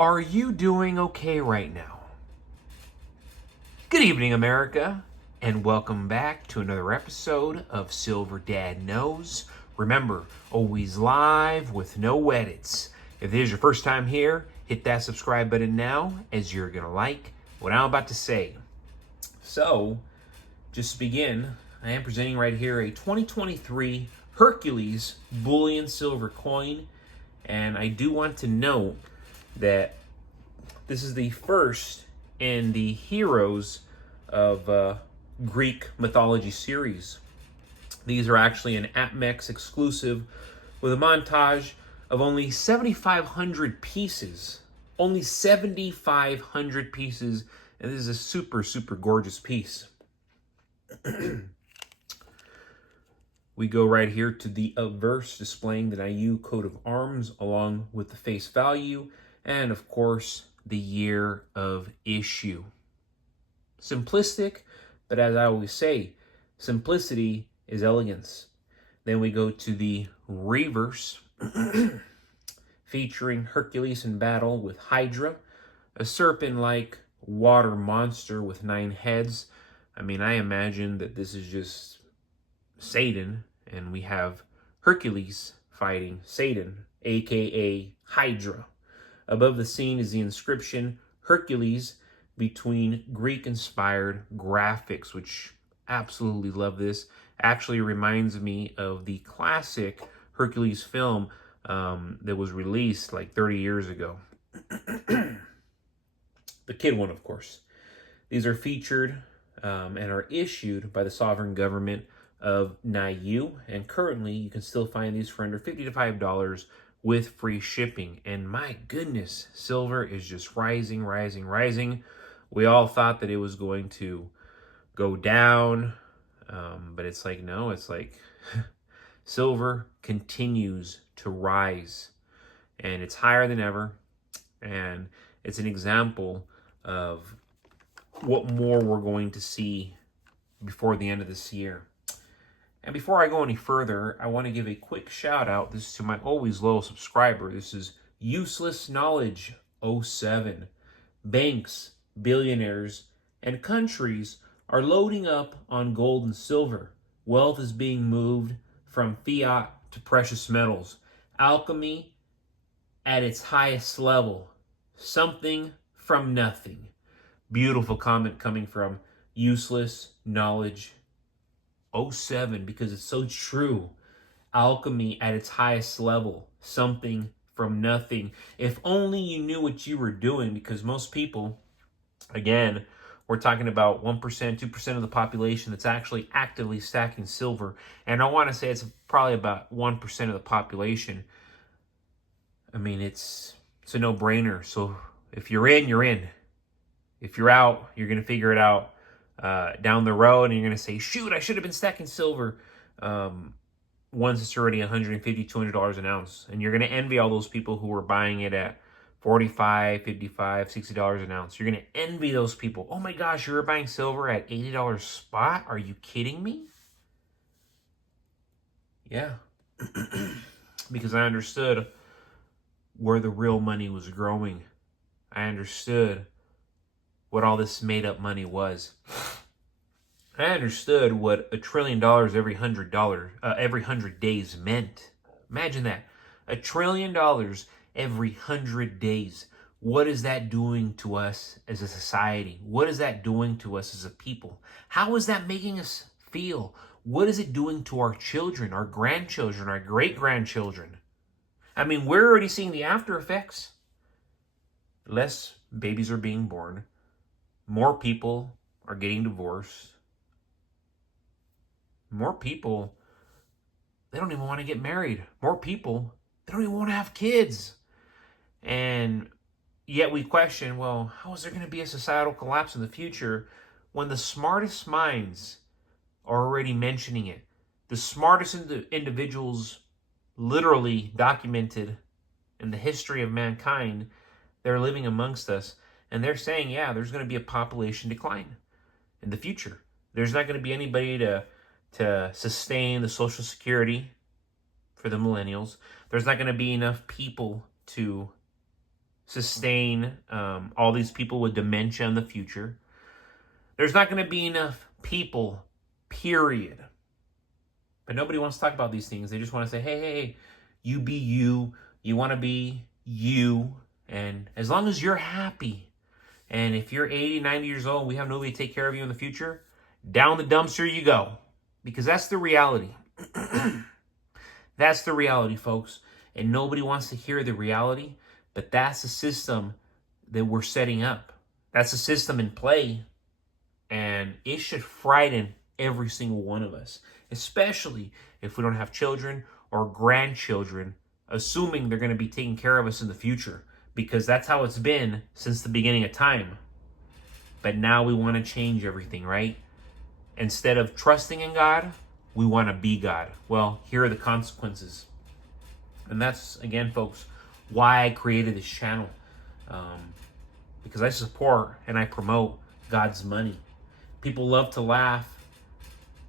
Are you doing okay right now? Good evening, America, and welcome back to another episode of Silver Dad Knows. Remember, always live with no edits. If this is your first time here, hit that subscribe button now, as you're going to like what I'm about to say. So, just to begin, I am presenting right here a 2023 Hercules Bullion Silver Coin, and I do want to note that this is the first in the Heroes of Greek Mythology series. These are actually an APMEX exclusive with a montage of only 7,500 pieces. Only 7,500 pieces, and this is a super, super gorgeous piece. We go right here to the obverse, displaying the Niue coat of arms along with the face value and, of course, the year of issue. Simplistic, but as I always say, simplicity is elegance. Then we go to the reverse, featuring Hercules in battle with Hydra, a serpent-like water monster with 9 heads. I mean, I imagine that this is just Satan, and we have Hercules fighting Satan, aka Hydra. Above the scene is the inscription Hercules, between Greek-inspired graphics, which absolutely love this. Actually reminds me of the classic Hercules film that was released like 30 years ago. The kid one, of course. These are featured and are issued by the sovereign government of Niue, and currently you can still find these for under $50 to $5 with free shipping. And my goodness, silver is just rising, rising, rising. We all thought that it was going to go down, but it's like, no, it's like silver continues to rise, and it's higher than ever, and it's an example of what more we're going to see before the end of this year. And before I go any further, I want to give a quick shout out. This is to my always loyal subscriber. This is Useless Knowledge 07. Banks, billionaires, and countries are loading up on gold and silver. Wealth is being moved from fiat to precious metals. Alchemy at its highest level. Something from nothing. Beautiful comment coming from Useless Knowledge 07, because it's so true. Alchemy at its highest level. Something from nothing. If only you knew what you were doing, because most people, again, we're talking about 1%, 2% of the population that's actually actively stacking silver. And I want to say it's probably about 1% of the population. I mean, it's a no-brainer. So if you're in, you're in. If you're out, you're going to figure it out down the road, and you're going to say, shoot, I should have been stacking silver once it's already $150, $200 an ounce. And you're going to envy all those people who were buying it at $45, $55, $60 an ounce. You're going to envy those people. Oh my gosh, you were buying silver at $80 spot? Are you kidding me? Yeah. Because I understood where the real money was growing. I understood what all this made-up money was. I understood what $1 trillion every $100 days meant. Imagine that. $1 trillion every 100 days. What is that doing to us as a society? What is that doing to us as a people? How is that making us feel? What is it doing to our children, our grandchildren, our great-grandchildren? I mean, we're already seeing the after effects. Less babies are being born. More people are getting divorced. More people, they don't even want to get married. More people, they don't even want to have kids. And yet we question, well, how is there going to be a societal collapse in the future when the smartest minds are already mentioning it? The smartest individuals literally documented in the history of mankind, they're living amongst us. And they're saying, yeah, there's going to be a population decline in the future. There's not going to be anybody to sustain the Social Security for the millennials. There's not going to be enough people to sustain all these people with dementia in the future. There's not going to be enough people, period. But nobody wants to talk about these things. They just want to say, hey, you be you. You want to be you. And as long as you're happy, and if you're 80, 90 years old, we have nobody to take care of you in the future, down the dumpster you go. Because that's the reality. That's the reality, folks. And nobody wants to hear the reality. But that's the system that we're setting up. That's the system in play. And it should frighten every single one of us, especially if we don't have children or grandchildren, assuming they're going to be taking care of us in the future, because that's how it's been since the beginning of time. But now we want to change everything, right? Instead of trusting in God, we want to be God. Well, here are the consequences. And that's, again, folks, why I created this channel. Because I support and I promote God's money. People love to laugh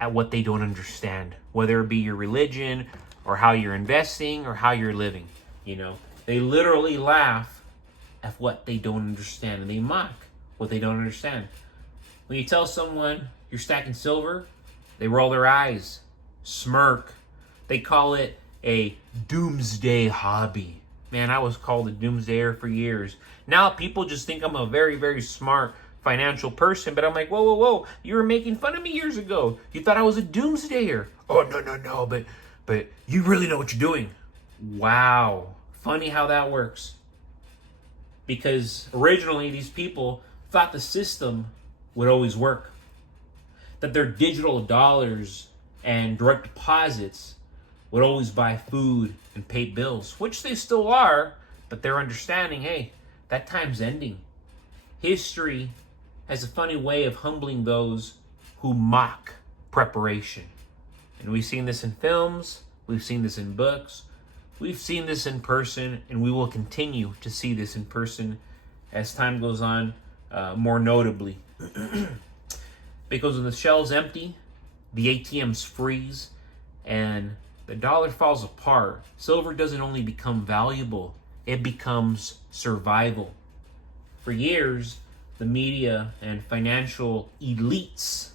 at what they don't understand, whether it be your religion or how you're investing or how you're living. You know, they literally laugh at what they don't understand, and they mock what they don't understand. When you tell someone you're stacking silver, they roll their eyes, smirk. They call it a doomsday hobby. Man, I was called a doomsdayer for years. Now people just think I'm a very, very smart financial person, but I'm like, whoa, you were making fun of me years ago. You thought I was a doomsdayer. Oh, no, but you really know what you're doing. Wow. Funny how that works. Because originally these people thought the system would always work. That their digital dollars and direct deposits would always buy food and pay bills, which they still are, but they're understanding, hey, that time's ending. History has a funny way of humbling those who mock preparation. And we've seen this in films, we've seen this in books, we've seen this in person, and we will continue to see this in person as time goes on, more notably. Because when the shelves empty, the ATMs freeze, and the dollar falls apart, silver doesn't only become valuable, it becomes survival. For years, the media and financial elites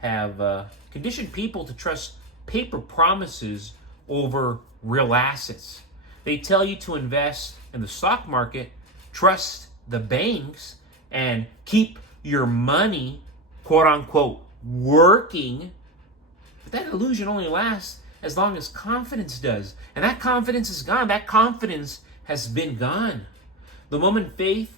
have conditioned people to trust paper promises over real assets. They tell you to invest in the stock market, trust the banks, and keep your money, quote unquote, working. But that illusion only lasts as long as confidence does. And that confidence is gone. That confidence has been gone. The moment faith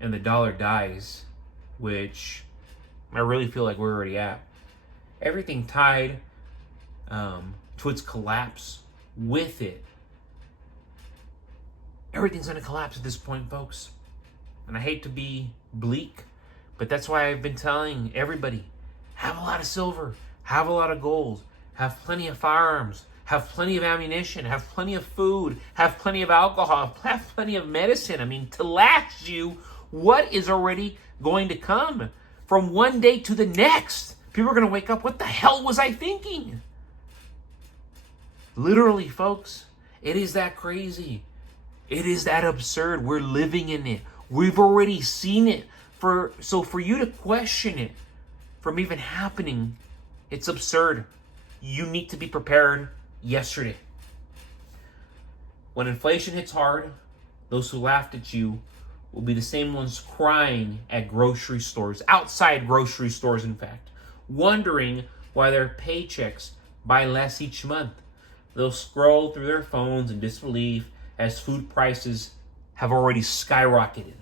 in the dollar dies, which I really feel like we're already at, everything tied to its collapse with it. Everything's going to collapse at this point, folks. And I hate to be bleak, but that's why I've been telling everybody, have a lot of silver, have a lot of gold, have plenty of firearms, have plenty of ammunition, have plenty of food, have plenty of alcohol, have plenty of medicine. I mean, to last you what is already going to come from one day to the next. People are going to wake up, what the hell was I thinking? Literally, folks, it is that crazy. It is that absurd. We're living in it. We've already seen it. So for you to question it from even happening, it's absurd. You need to be prepared yesterday. When inflation hits hard, those who laughed at you will be the same ones crying at grocery stores, outside grocery stores, in fact, wondering why their paychecks buy less each month. They'll scroll through their phones in disbelief as food prices have already skyrocketed.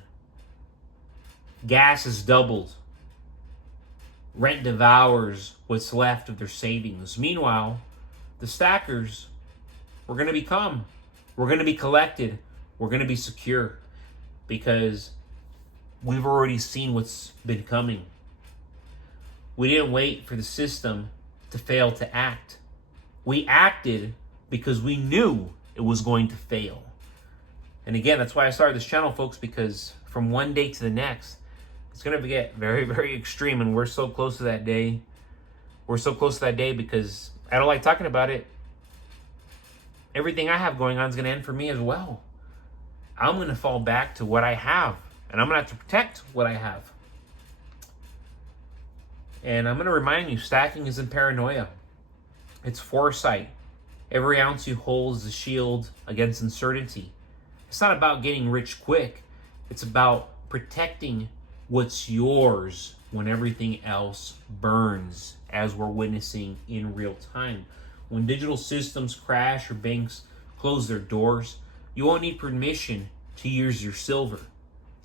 Gas has doubled. Rent devours what's left of their savings. Meanwhile, the stackers, we're going to be calm. We're going to be collected. We're going to be secure because we've already seen what's been coming. We didn't wait for the system to fail to act. We acted because we knew it was going to fail. And again, that's why I started this channel, folks, because from one day to the next, it's going to get very, very extreme. And we're so close to that day. We're so close to that day because I don't like talking about it. everything I have going on is going to end for me as well. I'm going to fall back to what I have, and I'm going to have to protect what I have. And I'm going to remind you, stacking isn't paranoia. It's foresight. Every ounce you hold is a shield against uncertainty. It's not about getting rich quick. It's about protecting what's yours when everything else burns, as we're witnessing in real time. When digital systems crash or banks close their doors, you won't need permission to use your silver.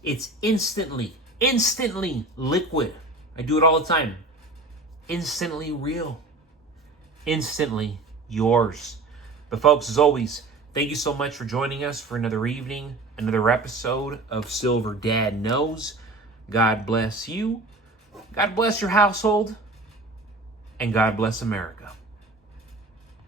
It's instantly liquid. I do it all the time. Instantly real. Instantly yours. But folks, as always, thank you so much for joining us for another evening, another episode of Silver Dad Knows. God bless you. God bless your household. And God bless America.